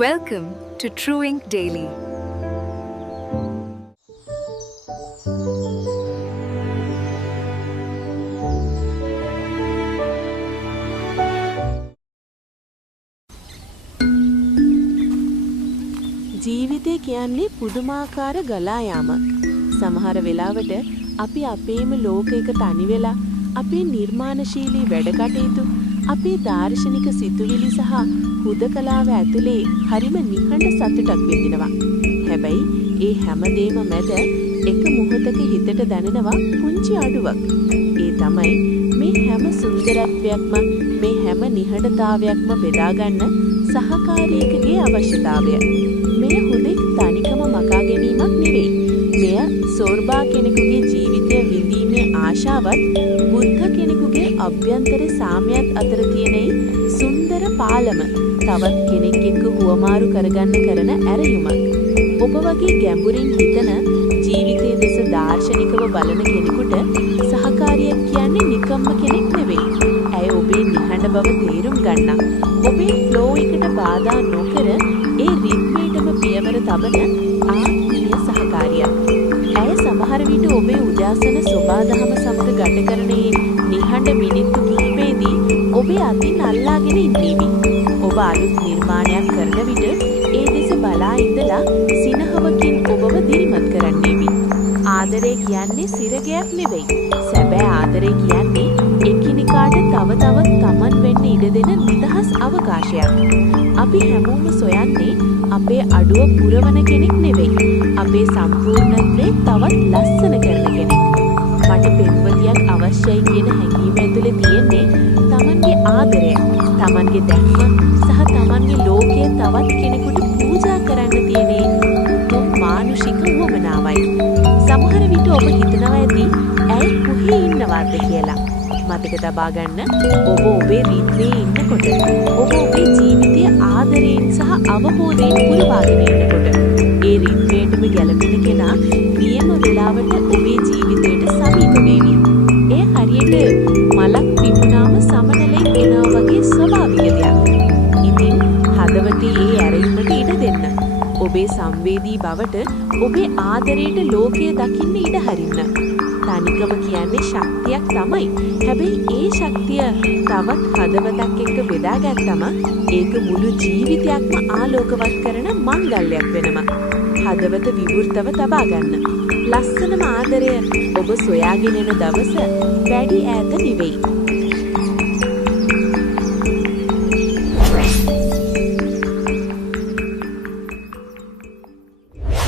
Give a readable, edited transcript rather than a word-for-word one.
Welcome to True Ink Daily. ජීවිතය කියන්නේ පුදුමාකාර ගලා යාමක්. සමහර වෙලාවට අපි අපේම ලෝකයක තනි වෙලා අපේ නිර්මාණශීලී වැඩ කටයුතු, අපේ දාර්ශනික සිතුවිලි සහ හුදකලාව ඇතුලේ හරිම නිහඬ සතුටක් විඳිනවා. හැබැයි ඒ හැමදේම මැද එක මොහොතක හිතට දැනෙනවා පුංචි අඩුවක්. ඒ තමයි මේ හැම සුන්දරත්වයක්ම, මේ හැම නිහඬතාවයක්ම බෙදාගන්න සහකාරියකගේ අවශ්‍යතාවය. මෙය හුදෙක් තනිකම මකා ගැනීමක් නෙවෙයි. මෙය සෝර්බා කෙනෙකුගේ ජීවිතය විඳීමේ ආශාවත් බුද්ධ කෙනෙකුගේ අභ්‍යන්තර සාමයත් අතර තියෙන සුන්දර පාලම, තවත් කෙනෙක් එක්ක හුවමාරු කරගන්න කරන ඇරයුමක්. ඔබ වගේ ගැඹුරින් හිතන, ජීවිතයේ දෙස දාර්ශනිකව බලන කෙනෙකුට සහකාරියක් කියන්නේ නිකම්ම කෙනෙක් නෙවෙයි. ඇය ඔබේ නිහඬ බව තේරුම් ගන්නා, ඔබේ ෆ්ලෝ එකට බාධා නොකර ඒ රිද්මේටම පියවර තබන ආත්මීය සහකාරියක්. ඇය සමහර විට ඔබේ උදාසන සෝබාදහම සමග ගත කරන නිහඬ මිනිත්තු කිහිපෙදී ඔබේ අතින් අල්ලාගෙන ඉන්නේවි. ඔබ අලුත් නිර්මාණයක් කරන විට ඒ දෙස බලා ඉඳලා සිනහවකින් ඔබව දිරිමත් කරන්නේවි. ආදරය කියන්නේ සිරගයක් නෙවෙයි. සැබෑ ආදරය කියන්නේ එකිනෙකාට තව තවත් තමන් වෙන්න ඉඩ දෙන නිදහස් අවකාශයක්. අපි හැමෝම සොයන්නේ අපේ අඩුව පුරවන කෙනෙක් නෙවෙයි. අපේ සම්පූර්ණත්වයේ තවත් ලස්සන කරන කෙනෙක්. මට පෙම්වතියක් අවශ්‍යයි කියන හැඟීම ඇතුලේ තියෙන්නේ තමන්ගේ ආදරය, තමන්ගේ දැක්ම සහ තමන්ගේ ලෝකය තවත් කෙනෙකුට පූජා කරන්න තියෙන උතුම් මානුෂික වමනාවයි. සමහර විට ඔබ හිතනවා ඇති ඇයි කොහේ ඉන්නවද කියලා. මතක තබා ගන්න, ඔබ ඔබේ රිද්මේ ඉන්නකොට, ඔබ ඔබේ ජීවිතයේ ආදරයෙන් සහ අවබෝධයෙන් පුරවාගෙන ඉන්නකොට, ඒ රිද්මේටම ගැලපෙන කෙනා නියම වෙලාවට ඔබේ ජීවිතයට සමීප වෙවි. ඒ හරියට මලක් පිපුණාම සමනලෙන් එනවා වගේ ස්වභාවික දෙයක්. ඉතින් හදවතේ ඒ ඇරයුමට ඉඩ දෙන්න. ඔබේ සංවේදී බවට, ඔබේ ආදරයට ලෝකය දකින්න ඉඩ හරින්න. තනිකම කියන්නේ ශක්තියක් තමයි. හැබැයි ඒ ශක්තිය තවත් හදවතක් එක්ක බෙදාගත්තම ඒක මුළු ජීවිතයක්ම ආලෝකවත් කරන මංගල්‍යයක් වෙනවා. හදවත විවෘතව තබා ගන්න. ලස්සනම ආදරය ඔබ සොයාගෙන එන දවස වැඩි ඈත නෙවෙයි.